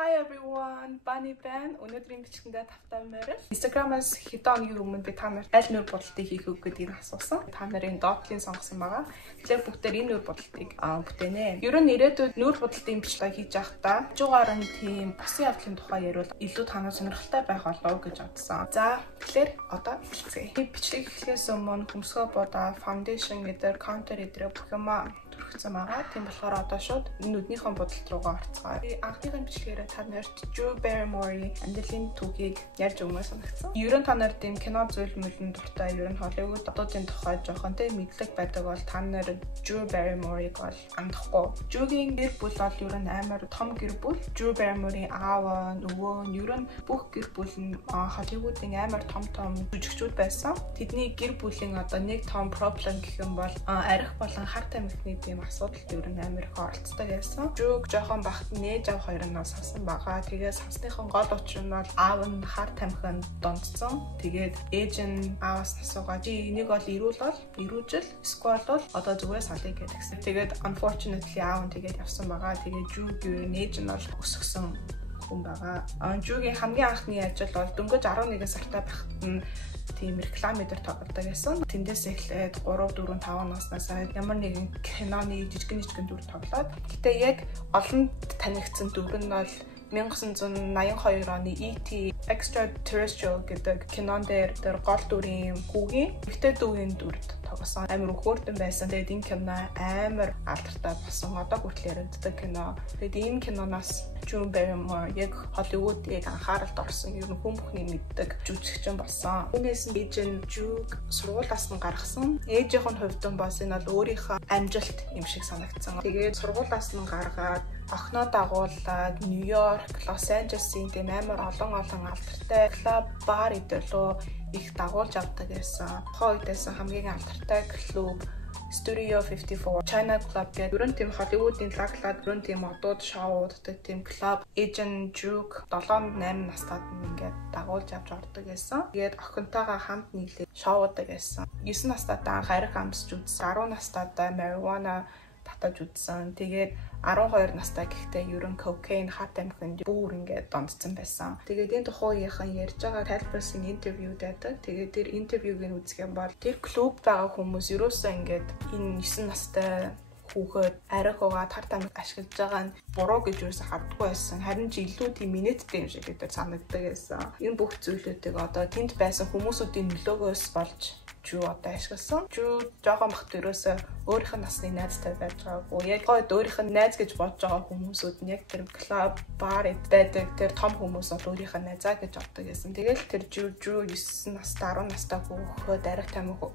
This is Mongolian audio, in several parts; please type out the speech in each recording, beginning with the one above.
Hi everyone, Bunny байна. Өнөөдрийн бичлэгэндээ тавтай морил. Instagram-аас хэдэн өдрийн өмнө би та нарт аль нүүр бодолтыг хийх үг гэдгийг асуусан. Та нарын доотлын сонгосон байгаа. Тэгэхээр бүгдээр энэ нүүр бодолтыг бүтээнэ. Ер нь ирээдүйд нүүр бодолтын бичлэг хийж байхдаа жугаар нь тийм басан явдлын тухай яриул илүү танаа сонирхолтой байх болов гэж бодсон. За тэгэхээр одоо эхэлцгээе. Би бичлэг эхлэхээс өмнө хөмсгөө бодоо, foundation гэдэг contour эдрээ бүх юм төрөгцөн байгаа. Тийм болохоор одоо шууд нүднийхэн бодолт руугаа орцгоё. Би анхныхын бичлэгээр та нарт Drew Barrymore-ийн амьдралын түүхийг ярьж өгмөө санагдсан. Ер нь та нарт тийм кино зүйл мөлн дуртай, ер нь Hollywood одуудын тухай жоохон тийм мэдлэг байдаг бол та нар Drew Barrymore-ыг бол андахгүй. Drew-гийн гэр бүл бол ер нь амар том гэр бүл. Drew Barrymore-ийн аав, өвөө, ер нь бүх гэр бүл нь Hollywood-ийн амар том жүжигчүүд байсан. Тэдний гэр бүлийн одоо нэг том проблем гэх юм бол арх болон хар тамхины тийм асуудал ер нь амар их оролцдог байсан. Drew жоохон бахт нээж ав хоёр нь сасан байгаа. Тэгээд сансныхан гол учир нь бол аав нь хар тамхинд донцсон. Тэгээд ээж нь ааваас асуугаа чи энийг бол ирүүжил эсвэл бол одоо зүгээр салъя гэдэгсэн. Тэгээд unfortunately аав нь тэгээд явсан байгаа. Тэгээд Drew-гийн ээж нь бол өсгсөн хүн байгаа. Drew-гийн хамгийн анхны ажил бол дөнгөж 11 сартай байхад нь тийм реклам дээр тоглодог байсан. Тэндээс эхлээд 3, 4, 5 наснаас ямар нэгэн киноны жижигэн дүр тоглоод. Гэтэ яг олонд танигдсан дүр нь бол 1982 оны E.T. Extraterrestrial гэдэг кинон дээр гол дүрийн хүүгийн ихтэй дүүгийн дүрд тоглосон. Амар өхөөртөн байсан. Тэгээд энэ кино амар алдартай болсон. Одоо хүртэл яригддаг кино. Тэгээд энэ киноноос Drew Barrymore яг Hollywood-ийг анхааралд орсон. Ер нь хүн бүхний мэддэг жүжигчин болсон. Үүнээс нь ээж нь Drew-г сургуулиас нь гаргасан. Ээжийнх нь хувьд бас энэ бол өөрийнхөө амжилт юм шиг санагдсан. Тэгээд сургуулиас нь гаргаад охиноо дагуулад Нью-Йорк, Лос Анжелесийн тийм амар олон алдартай клуб, бар эдэлөө их дагуулж авдаг байсан. Хойдээс хамгийн алдартай клуб Studio 54, China Club гэдэг ер нь тийм Hollywood-ийн лаглаад ер нь тийм одууд шоуддаг тийм клуб. Agent Drew 7-8 настайд ингээд дагуулж авч ордог байсан. Тэгээд охинтойгоо хамт нийлээд шоудаг байсан. 9 настайдаа анх арх амсч үзсэн. 10 настайдаа marijuana татаж үзсэн. Тэгээд 12 настай гэхдээ ер нь cocaine хат амхинд бүр ингээд донцсон байсан. Тэгээд энэ тухайгийнхан ярьж байгаа тайлбарсан интервью байдаг. Тэгээд тэр интервьюг нь үзэх юм бол тэр клуб байгаа хүмүүс ерөөсөө ингээд энэ 9 настай хүүхэд арх угаад хар тамхи ашиглаж байгаа нь буруу гэж юусаа хардггүй байсан. Харин ч илүү тийм минэттэй юм шиг гэдэг санагддаг байсан. Энэ бүх зүйлүүдийг одоо тэнд байсан хүмүүсүүдийн нөлөөгөөс болж Drew одоо ашигласан. Drew жоохон бахт ерөөсөө өөрийнх нь насны найзтай байж байгаагүй. Яг гойд өөрийнх нь найз гэж бодож байгаа хүмүүсүүд нь яг тэр клуб, бар байдаг тэр том хүмүүс бол өөрийнх нь найзаа гэж боддог гэсэн. Тэгэл тэр Drew 9 настай 10 настай хүүхэд арх тамхи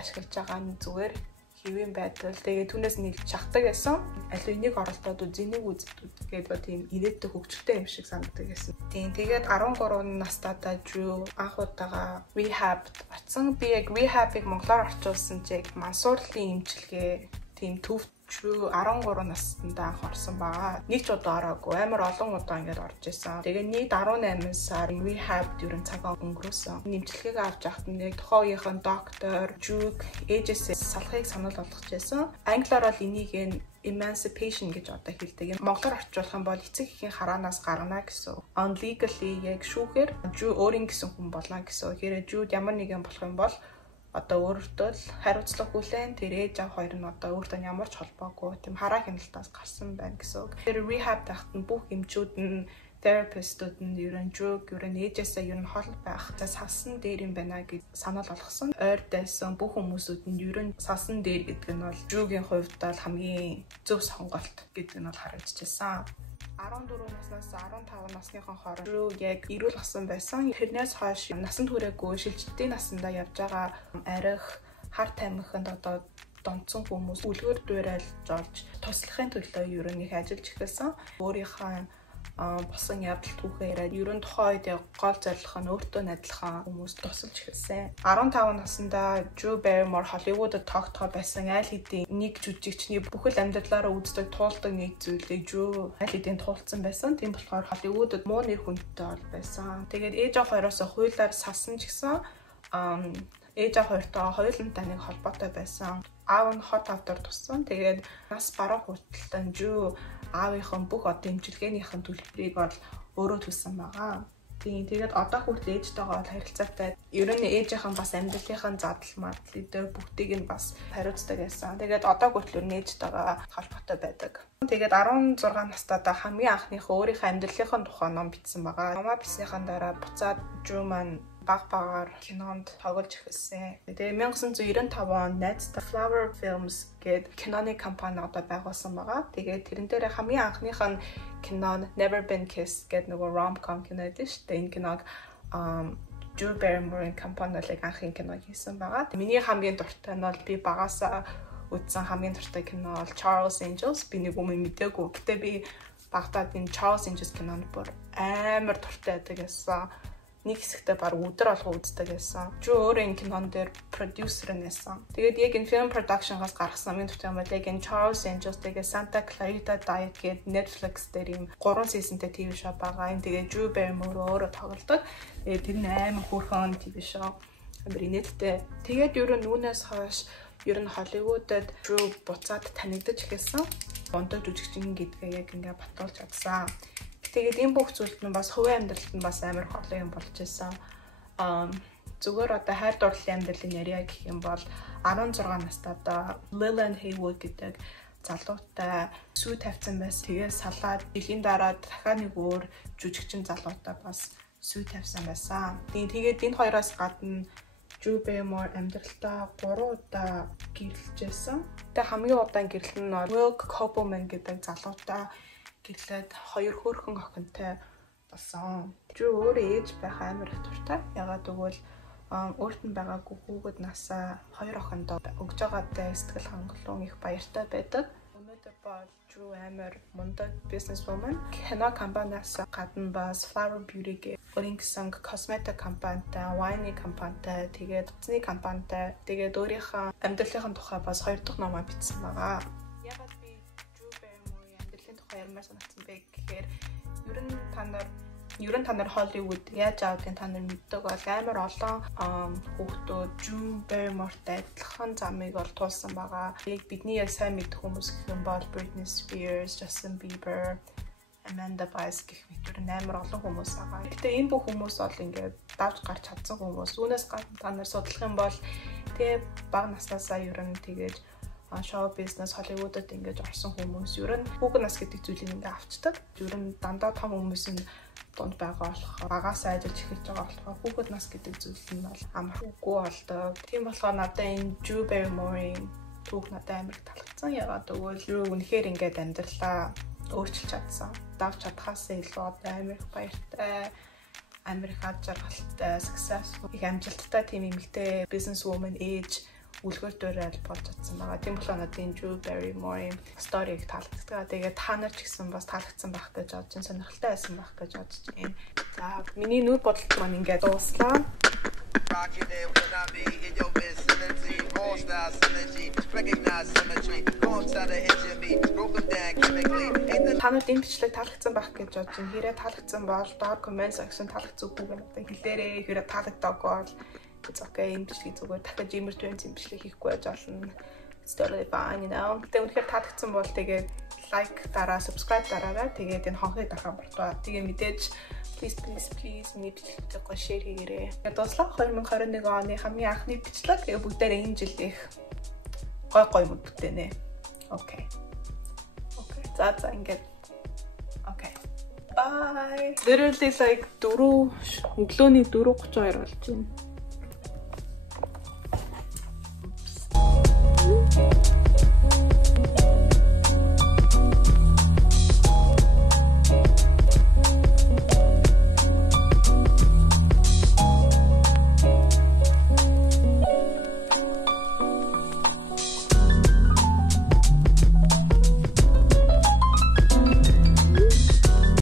ашиглаж байгаа нь зүгээр хэвэн байдал. Тэгээд түүнээс нийлж шахдаг байсан. Аль энийг оролдоод үзэнийг үздэг гэдэг тийм ирээдүйд хөгжилтэй юм шиг санагддаг байсан. Тийм тэгээд 13 настайдаа Drew анх удаага rehabд очсон. Би яг rehabыг монголоор орчуулсан чиг мансуурлын эмчилгээ тийм төвд Drew 13 наснда анх орсон байгаа. Нэг ч удаа ороогүй. Амар олон удаа ингээд орж исэн. Тэгээ нийт 18 сар rehabд ерөн цагаа өнгөрөөсөн. Нэмчилгээг авч явахад нэг тухайн үеийнхэн доктор Drew ээжээс салахыг санал болгож байсан. Англиар бол энийг emancipation гэж одоо хэлдэг. Монголоор орчуулах юм бол эцэг эхийн хараанаас гарна гэсэн. Legally яг шүүхээр Drew өөрийн гэсэн хүн болно гэсэн. Тэгэхээр Drew ямар нэгэн болох юм бол одоо өөртөө л хариуцлага хүлээн тэр ээж аав хоёр нь одоо өөртөө ямар ч холбоогүй тийм хараа хяналтаас гарсан байна гэсэн үг. Тэр rehab тахт нь бүх эмчүүд нь therapist-ууд нь ер нь Drew ээжээсээ ер нь хол байх. Сасан дээр юм байна гэж санал болгосон. Ойрдайсан бүх хүмүүсүүд нь ер нь сасан дээр гэдэг нь бол Drew-гийн хувьд бол хамгийн зөв сонголт гэдэг нь бол харагдчихсан. 14 наснаас 15 насныхан хооронд Drew яг эрүүл асан байсан. Тэрнээс хойш насан туршаагүй шилжилтийн насандаа явж байгаа арх хар тамхинд одоо донцсон хүмүүс үлгэр дуурайлж орж туслахын төлөө ер нь их ажиллаж эхэлсэн. Өөрийнхөө босон явдал түүхээ яриад ерөн тухайн үед гол зорилго нь өөртөө адилхан хүмүүс тусалж эхэлсэн. 15 наснда Drew Barrymore Hollywood-д тогтгоо байсан аль хэдийн нэг жүжигчний бүхэл амьдралаараа үздэг туулдаг нэг зүйлийг Drew аль хэдийн туулсан байсан. Тийм болохоор Hollywood-д муу нэр хүндтэй бол байсан. Тэгээд ээж аав хоёроос хуулиар салсан ч гэсэн ээж аав хоёртоо хоёулантай нэг холбоотой байсан. аав нь хот автор туссан. Тэгээд нас барах хүртэл Drew аавынхон бүх одоо имчилгээнийхэн төлбөрийг бол өөрөө төлсөн байгаа. Тэгээд одоо хүртэл ээжтэйгээ харилцаатай. Ер нь ээжийнхэн бас амьдралынхаа задал мадлал дээр бүгдийг нь бас хариуцдаг байсан. Тэгээд одоо хүртэл ээжтэйгээ холбоотой байдаг. Тэгээд 16 настайдаа хамгийн анхныхоо өөрийнхөө амьдралынхаа тухай ном бичсэн байгаа. Номоо бичснийхэн дараа буцаад Drew маань багаар кинонд тоглож эхэлсэн. Тэгээ 1995 онд найзтай Flower Films гээд киноны компани одоо байгуулсан байгаа. Тэгээд тэрэн дээр хамгийн анхных нь кино Never Been Kissed гээд нөгөө rom-com кино дээ шүү дээ. Энэ киног Drew Barrymore-ийн компаниолыг анхын кино хийсэн байгаа. Миний хамгийн дуртай нь бол би багасаа үзсэн хамгийн дуртай кино бол Charles Angels. Би нэг юм мэдээгүй. Гэтэ би багтаад энэ Charles Angels кинонд бүр амар дуртай байдаг гэсэн. Нэг хэсэгтээ баг өдөр алга үздэг байсан. Drew өөрөө энэ кинон дээр продюсер нэсэн. Тэгээд яг энэ film production-аас гаргасан хамгийн дуртай юм бол яг энэ Charles Angels тэгээд Santa Clarita Diet гээд Netflix дээр юм 3 seasonтэй TV show байгаа. Энэ тэгээд Drew Barrymore өөрөө тоглодог. Тэгээд тэр нь амар хөөрхөн TV show. Амар инээдтэй. Тэгээд ер нь үүнээс хойш ер нь Hollywood-д Drew буцаад танигдаж эхэлсэн. Ондог жүжигчин гэдгээ яг ингээ батуулж чадсан. Тэгээд энэ бүх зүйлд нь бас хувийн амьдралд нь бас амар хоолой юм болж байсан. Зүгээр одоо хайр дурлалын амьдралын яриа гэх юм бол 16 настайдаа Lillian Haywood гэдэг залуутай сүү тавьсан байсан. Тэгээд салаад жилийн дараа дахиад нэг өөр жүжигчин залуутай бас сүү тавьсан байсан. Тэгээд энэ хоёроос гадна Drew Barrymore амьдралтаа 3 удаа гэрлэжсэн. Тэгээд хамгийн удаан гэрлэл нь Will Copeman гэдэг залуутай гэрлээд 2 хөөрхөн охинтой болсон. Drew өөрөө ээж байх амар их дуртай. Ягаад гэвэл өөрт нь байгаагүй хүүхэд насаа 2 охиндоо өгж байгаатай сэтгэл хангалуун их баяртай байдаг. Өнөөдөр бол Drew амар мундаг businesswoman. Кино компаниас гадна бас Flower Beauty гэх өөрийн cosmetic компанитай, wine компанитай, тэгээд утасны компанитай, тэгээд өөрийнхөө амьдралын тухай бас 2 дахь номоо бичсэн байгаа. Ягаад би Drew Barrymore-ийн амьдралын тухай ярмаар санагдсан бэ гэхээр ер нь та нар Hollywood яаж аавдгийг та нар мэддэг бол амар олон хүүхдүүд Drew Barrymore-тай адилхан замыг бол туулсан байгаа. Яг бидний яг сайн мэддэг хүмүүс гэх юм бол Britney Spears, Justin Bieber, Amanda Bynes гэх мэт амар олон хүмүүс байгаа. Гэтэ энэ бүх хүмүүс бол ингээд давж гарч чадсан хүмүүс. Үүнээс гадна та нар судлах юм бол тэгээ бага наснасаа ер нь тэгээд шоу бизнес Hollywood-д ингэж орсон хүмүүс ер нь хүүхэн нас гэдэг зүйлийг ингээ авчдаг. Ер нь дандаа том хүмүүсийн донд байгаа болохоор багасаа ажиллаж эхэлж байгаа болохоор хүүхэд нас гэдэг зүйл нь бол амаргүй болдог. Тийм болохоор надад энэ Drew Barrymore-ийн түүх надад амар их таалагдсан. Ягаад гэвэл Drew үнэхээр ингээд амьдралаа өөрчилж чадсан. Давж чадхаас илүү амар их баяртай, амар их аж аргалтай, successful, их амжилттай тийм эмэгтэй businesswoman ээж үлгэр дуурайл болж чадсан байгаа. Тийм болохоор надад энэ Drew Barrymore-ийн сториг таалагддаг. Тэгээд та нар ч гэсэн бас таалагдсан байх гэж бодож байна. Сонирхолтой байсан байх гэж бодож байна. За, миний нүүр бодолт маань ингээд дуслаа. Та нарт энэ бичлэг таалагдсан байх гэж бодож байна. Хэрэг таалагдсан бол доор comment section таалагдсан үг надад хэлээрэй. Хэрэг таалагдаагүй бол it's okay, энэ бичлэг зүгээр дахиад Jimmer Twins энэ бичлэг хийхгүй байж болно. It's totally fine, you know. Тэ үнэхээр таалагдсан бол тэгээд like дараа, subscribe дараарай. Тэгээд энэ хонхыг дахиад мартаа. Тэгээд мэдээж please миний бичлэгтэй гоё share хийгээрэй. Тэгээд дуслах 2021 оны хамгийн анхны бичлэг бүгдээрээ энэ жил их гоё мөдтэй нэ. Okay. За ингээд. Okay. Bye. Literally like 4 өглөөний 4:32 болж байна.